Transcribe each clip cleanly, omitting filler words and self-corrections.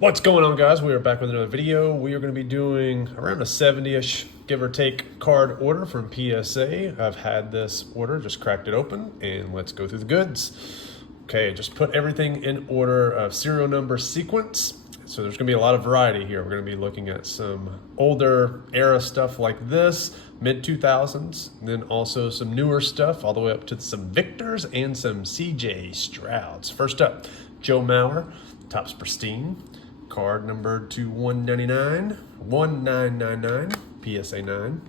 What's going on, guys? We are back with another video. We are going to be doing around a 70-ish, give or take, card order from PSA. I've had this order, just cracked it open, and let's go through the goods. Okay, just put everything in order of serial number sequence. So there's going to be a lot of variety here. We're going to be looking at some older era stuff like this, mid-2000s, then also some newer stuff, all the way up to some Victors and some CJ Strouds. First up, Joe Mauer, Topps Pristine. Card number 2199, 1999, PSA 9.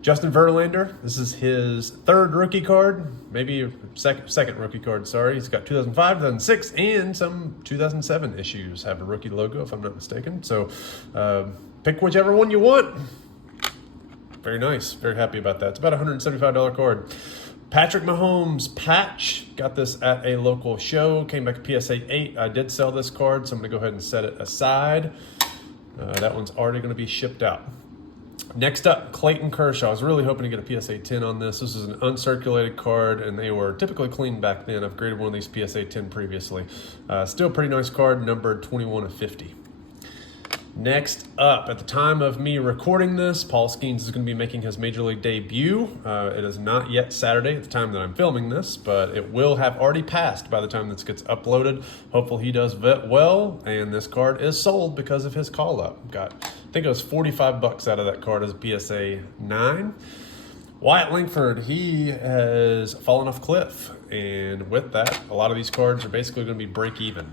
Justin Verlander, this is his third rookie card, maybe second rookie card, sorry. He's got 2005, 2006, and some 2007 issues have a rookie logo, if I'm not mistaken. So pick whichever one you want. Very nice, very happy about that. It's about a $175 card. Patrick Mahomes patch, got this at a local show, came back to PSA 8. I did sell this card, so I'm going to go ahead and set it aside. That one's already going to be shipped out. Next up, Clayton Kershaw. I was really hoping to get a PSA 10 on this. This is an uncirculated card, and they were typically clean back then. I've graded one of these PSA 10 previously. Still a pretty nice card, numbered 21 of 50. Next up, at the time of me recording this, Paul Skeens is going to be making his Major League debut. It is not yet Saturday at the time that I'm filming this, but it will have already passed by the time this gets uploaded. Hopefully he does well, and this card is sold because of his call-up. Got, I think it was 45 bucks out of that card as a PSA 9. Wyatt Langford, he has fallen off a cliff, and with that, a lot of these cards are basically going to be break even.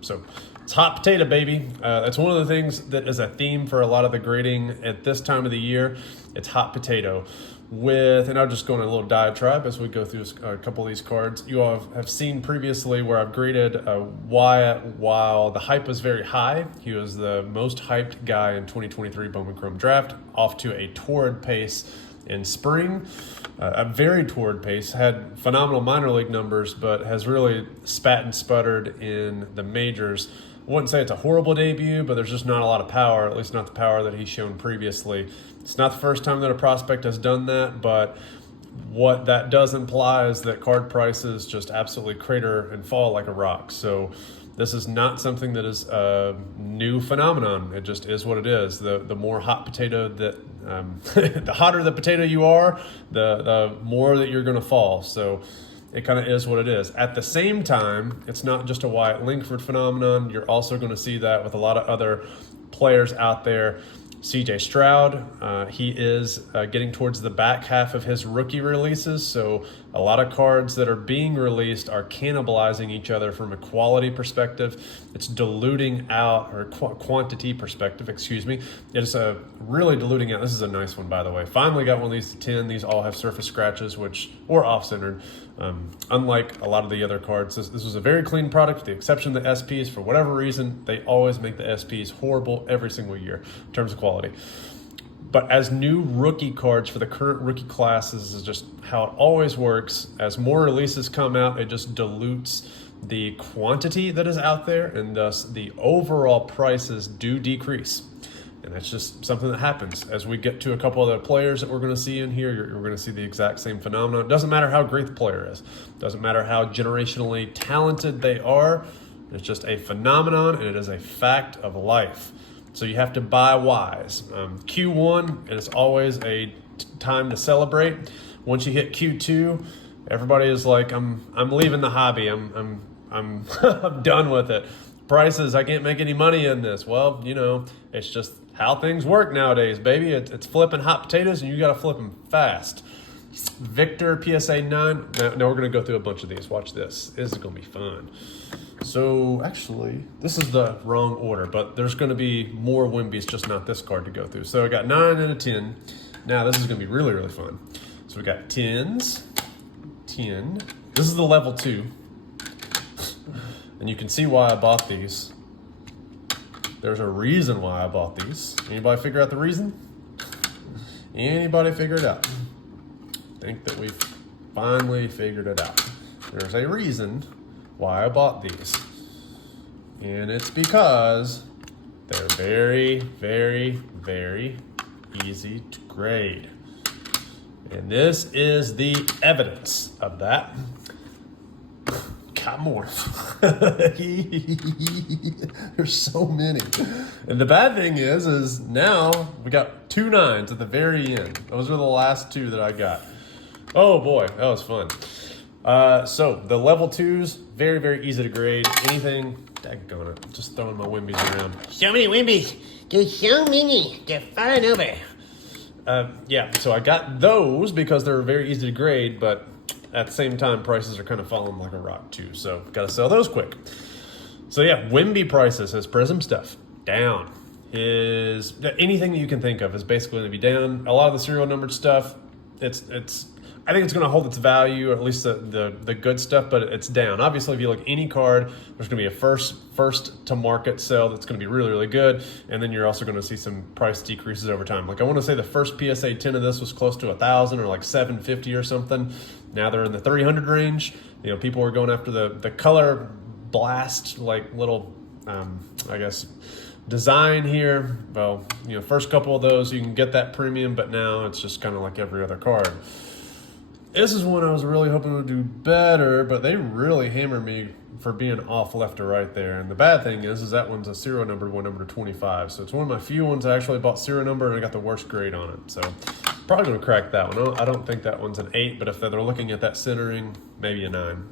So it's hot potato, baby. That's one of the things that is a theme for a lot of the grading at this time of the year. It's hot potato. And I'll just go on a little diatribe as we go through a couple of these cards. You all have seen previously where I've graded Wyatt while the hype was very high. He was the most hyped guy in 2023 Bowman Chrome Draft, off to a torrid pace in spring. A very torrid pace, had phenomenal minor league numbers, but has really spat and sputtered in the majors. I wouldn't say it's a horrible debut, but there's just not a lot of power, at least not the power that he's shown previously. It's not the first time that a prospect has done that, but what that does imply is that card prices just absolutely crater and fall like a rock. So this is not something that is a new phenomenon. It just is what it is. The more hot potato that, the hotter the potato you are, the more that you're going to fall. So it kind of is what it is. At the same time, it's not just a Wyatt Langford phenomenon. You're also going to see that with a lot of other players out there. CJ Stroud, he is getting towards the back half of his rookie releases, so a lot of cards that are being released are cannibalizing each other from a quality perspective. It's diluting out, or quantity perspective, excuse me. It's really diluting out. This is a nice one, by the way. Finally got one of these to 10. These all have surface scratches, or off-centered. Unlike a lot of the other cards, this was a very clean product with the exception of the SPs. For whatever reason, they always make the SPs horrible every single year in terms of quality. But as new rookie cards for the current rookie classes is just how it always works. As more releases come out, it just dilutes the quantity that is out there, and thus the overall prices do decrease. And that's just something that happens. As we get to a couple other players that we're going to see in here, you're going to see the exact same phenomenon. It doesn't matter how great the player is. It doesn't matter how generationally talented they are. It's just a phenomenon, and it is a fact of life. So you have to buy wise. Q1 is always a time to celebrate. Once you hit Q2, everybody is like, I'm leaving the hobby. I'm I'm done with it. Prices, I can't make any money in this. Well, you know, it's just how things work nowadays, baby. It's flipping hot potatoes, and you got to flip them fast. Victor PSA 9. Now we're going to go through a bunch of these. Watch this. This is going to be fun. So, actually, this is the wrong order, but there's going to be more Wembys, just not this card to go through. So, I got 9 and a 10. Now, this is going to be really, really fun. So, we got 10s, 10. This is the level 2. And you can see why I bought these. There's a reason why I bought these. Anybody figure out the reason? Anybody figure it out? I think that we've finally figured it out. There's a reason why I bought these. And it's because they're very, very, very easy to grade. And this is the evidence of that. got more. There's so many. And the bad thing is now we got 2 9s at the very end. Those are the last 2 that I got. Oh boy, that was fun. So the level 2s, very, very easy to grade. Anything, daggone it, just throwing my Wembys around. So many Wembys. There's so many. They're far and over. Yeah, so I got those because they're very easy to grade, but at the same time, prices are kind of falling like a rock too. So got to sell those quick. So yeah, Wemby prices, his Prism stuff, down. His anything that you can think of is basically going to be down. A lot of the serial numbered stuff, I think it's going to hold its value, or at least the good stuff, but it's down. Obviously, if you look any card, there's going to be a first to market sale that's going to be really, really good, and then you're also going to see some price decreases over time. Like I want to say the first PSA 10 of this was close to 1,000 or like 750 or something. Now they're in the 300 range. You know, people are going after the color blast, like little, I guess, design here. Well, you know, first couple of those you can get that premium, but now it's just kind of like every other card. This is one I was really hoping to do better, but they really hammered me for being off left to right there. And the bad thing is that one's a serial number, one number 25. So it's one of my few ones I actually bought serial number and I got the worst grade on it. So probably gonna crack that one. I don't think that one's an 8, but if they're looking at that centering, maybe a 9.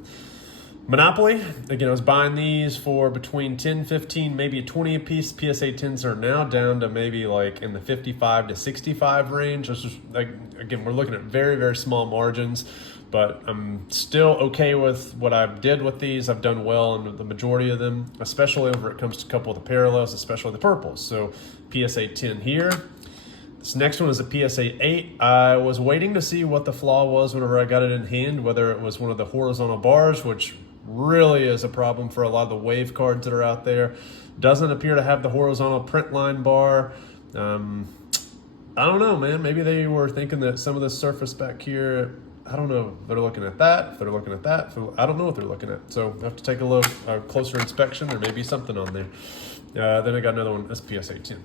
Monopoly, again, I was buying these for between 10, 15, maybe a 20 a piece. PSA 10s are now down to maybe like in the 55 to 65 range. This is, like, again, we're looking at very, very small margins, but I'm still okay with what I did with these. I've done well on the majority of them, especially when it comes to a couple of the parallels, especially the purples. So PSA 10 here. This next one is a PSA 8. I was waiting to see what the flaw was whenever I got it in hand, whether it was one of the horizontal bars, which really is a problem for a lot of the wave cards that are out there. Doesn't appear to have the horizontal print line bar. I don't know, man. Maybe they were thinking that some of the surface back here, I don't know if they're looking at that, if they're looking at that. I don't know what they're looking at. So I have to take a closer inspection. There may be something on there. Then I got another one, that's PSA 10.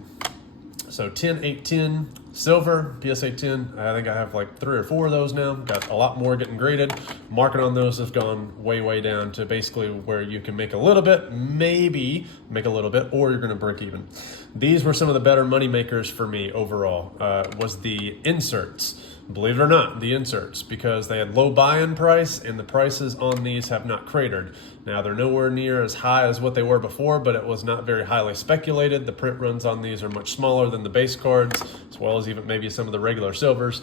So 10, 8, 10, silver, PSA 10. I think I have like 3 or 4 of those now. Got a lot more getting graded. Market on those has gone way, way down to basically where you can make a little bit, maybe make a little bit, or you're gonna break even. These were some of the better money makers for me overall, was the inserts. Believe it or not, the inserts, because they had low buy-in price and the prices on these have not cratered. Now they're nowhere near as high as what they were before, but it was not very highly speculated. The print runs on these are much smaller than the base cards, as well as even maybe some of the regular silvers.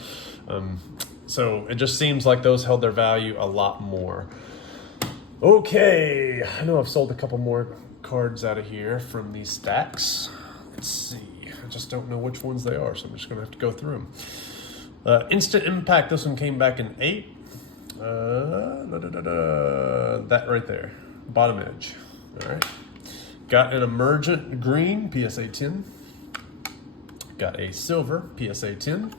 So it just seems like those held their value a lot more. Okay, I know I've sold a couple more cards out of here from these stacks. Let's see, I just don't know which ones they are, so I'm just gonna have to go through them. Instant Impact, this one came back in 8. That right there, bottom edge. All right. Got an Emergent Green, PSA 10. Got a Silver, PSA 10.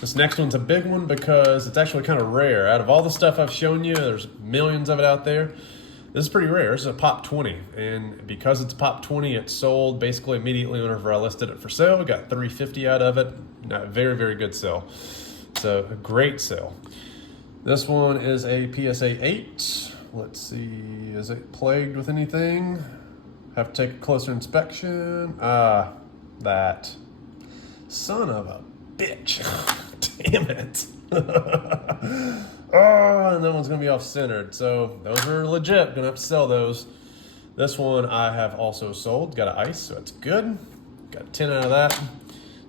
This next one's a big one because it's actually kind of rare. Out of all the stuff I've shown you, there's millions of it out there. This is pretty rare. This is a Pop 20, and because it's Pop 20, it sold basically immediately whenever I listed it for sale. We got $350 out of it. Very, very good sale. So a great sale. This one is a PSA 8. Let's see, is it plagued with anything? Have to take a closer inspection. That son of a bitch. Damn it. Oh, and that one's gonna be off-centered. So those are legit, gonna have to sell those. This one I have also sold, got an ice, so it's good. Got 10 out of that.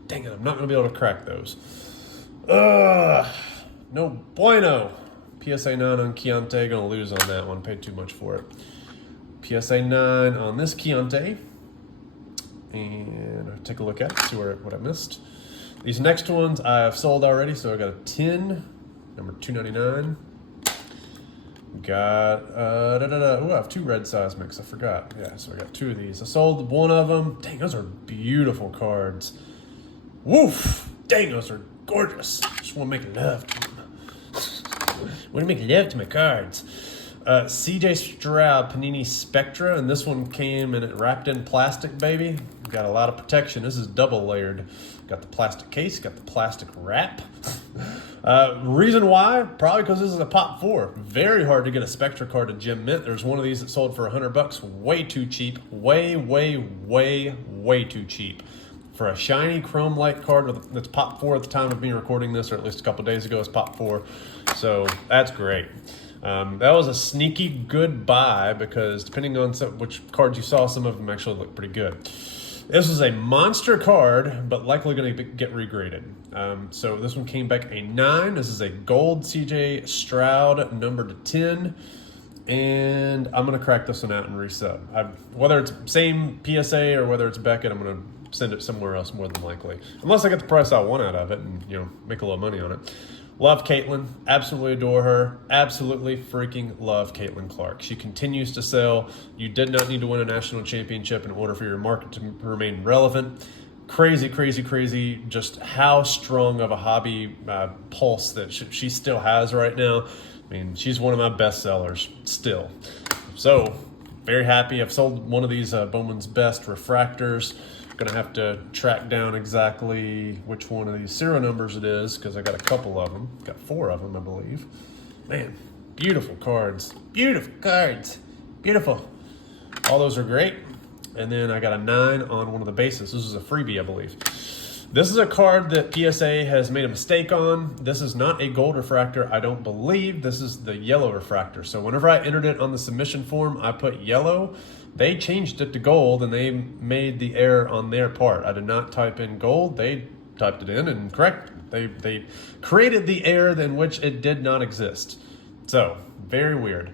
Dang it, I'm not gonna be able to crack those. No bueno. PSA 9 on Chianti, gonna lose on that one, paid too much for it. PSA 9 on this Chianti. And I'll take a look at it, see what I missed. These next ones I have sold already, so I got a 10, number 299. Got, I have 2 red seismics, I forgot. Yeah, so I got 2 of these. I sold one of them. Dang, those are beautiful cards. Woof! Dang, those are gorgeous. Just want to make love to them. Want to make love to my cards. CJ Stroud Panini Spectra, and this one came in wrapped in plastic, baby. Got a lot of protection. This is double layered. Got the plastic case, got the plastic wrap. Reason why? Probably because this is a Pop 4. Very hard to get a Spectra card at Gem Mint. There's one of these that sold for $100. Way too cheap. Way too cheap. For a shiny chrome light card that's Pop 4 at the time of me recording this, or at least a couple days ago, it's Pop 4. So that's great. That was a sneaky good buy because depending on which cards you saw, some of them actually look pretty good. This is a monster card, but likely going to get regraded. So this one came back a 9. This is a gold CJ Stroud, numbered 10. And I'm going to crack this one out and resub. Whether it's same PSA or whether it's Beckett, I'm going to send it somewhere else more than likely. Unless I get the price I want out of it and, make a little money on it. Love Caitlin. Absolutely adore her. Absolutely freaking love Caitlin Clark. She continues to sell. You did not need to win a national championship in order for your market to remain relevant. Crazy, just how strong of a hobby pulse that she still has right now. I mean, she's one of my best sellers still. So, very happy. I've sold one of these Bowman's Best refractors. Gonna have to track down exactly which one of these serial numbers it is because I got a couple of them. Got 4 of them, I believe. Man, beautiful cards. Beautiful cards. Beautiful. All those are great. And then I got a 9 on one of the bases. This is a freebie, I believe. This is a card that PSA has made a mistake on. This is not a gold refractor, I don't believe. This is the yellow refractor. So whenever I entered it on the submission form, I put yellow. They changed it to gold, and they made the error on their part. I did not type in gold. They typed it in and correct. They created the error in which it did not exist. So, very weird.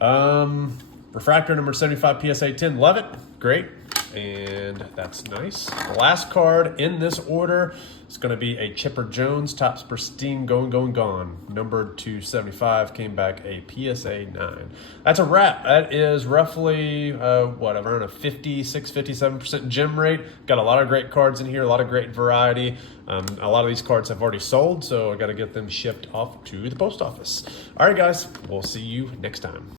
Refractor number 75 PSA 10. Love it. Great. And that's nice. The last card in this order is going to be a Chipper Jones, Topps Pristine, gone. Numbered to 75, came back a PSA 9. That's a wrap. That is roughly, around a 56, 57% gem rate. Got a lot of great cards in here, a lot of great variety. A lot of these cards have already sold, so I got to get them shipped off to the post office. All right, guys, we'll see you next time.